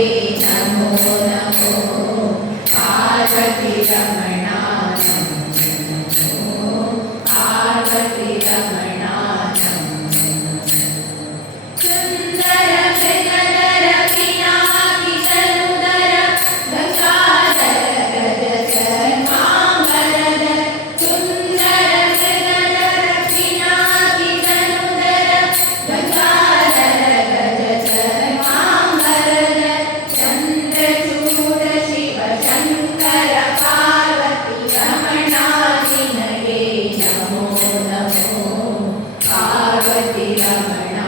नमो नमो पार्वती रमणा नमो पार्वती रमणा सुंदर मृगधर पिनाकी तनुधर गंगाधर गज शर्मांबरधर सुंदर मृगधर पिनाकी तनुधर गंगाधर गज शर्मांबरधर चंद्रचूड शिव शंकर पार्वती रमणा निनगे नमो नमो पार्वती रमणा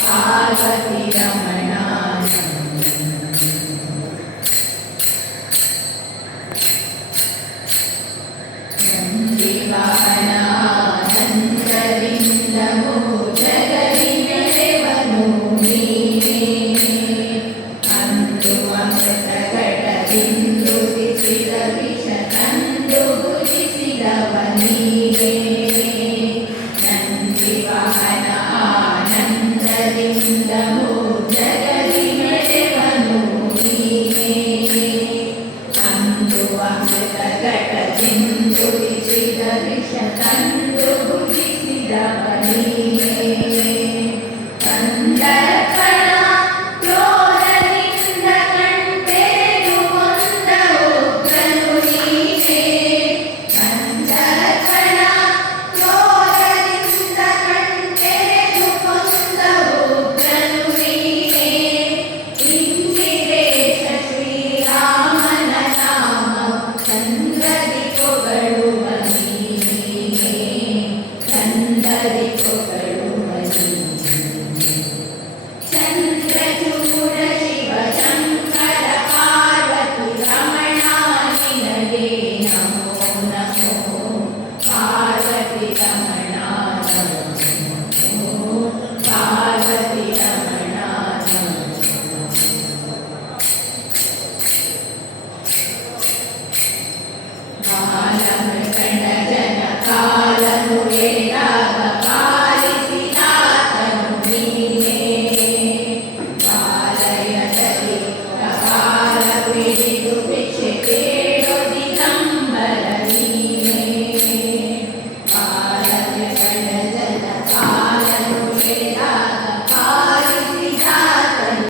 पार्वती रमणा नंदिवाहना नंदविंदमो जगदिनेवनु नीने अंदु अमृतघट बिंदु तिसिर विष नंदु भुजिसिदवनीने नंदिवाहना नंदविंदमो जगदिनेवनु नीने अंदु अमृतघट बिंदु तिसिर विष नंदु भुजिसिदवनीने ಕಂದರ್ಪಣ ಕ್ರೋಧದಿಂದ ಕಣ್ತೆರೆದು ಕೊಂದ ಉಗ್ರನು ನೀನೇ ಕಂದರ್ಪಣ ಕ್ರೋಧದಿಂದ ಕಣ್ತೆರೆದು ಕೊಂದ ಉಗ್ರನು ನೀನೇ ಇಂದಿರೇಶ ಶ್ರೀರಾಮನ ನಾಮ ಚಂದ್ರದಿ ಪೊಗಳುವ ನೀನೇ ಚಂದ್ರದಿ ಪೊಗಳುವ ನೀನೇ ಚಂದ್ರಚೂಡ ಶಿವ ಶಂಕರ ಪಾರ್ವತಿ ರಮಣಾ ನಿನಗೆ ನಮೋ ನಮೋ ಪಾರ್ವತಿ ರಮಣಾ ನಮೋ ಪಾರ್ವತಿ ರಮಣಾ ಬಾಲಮೃಕಂಡ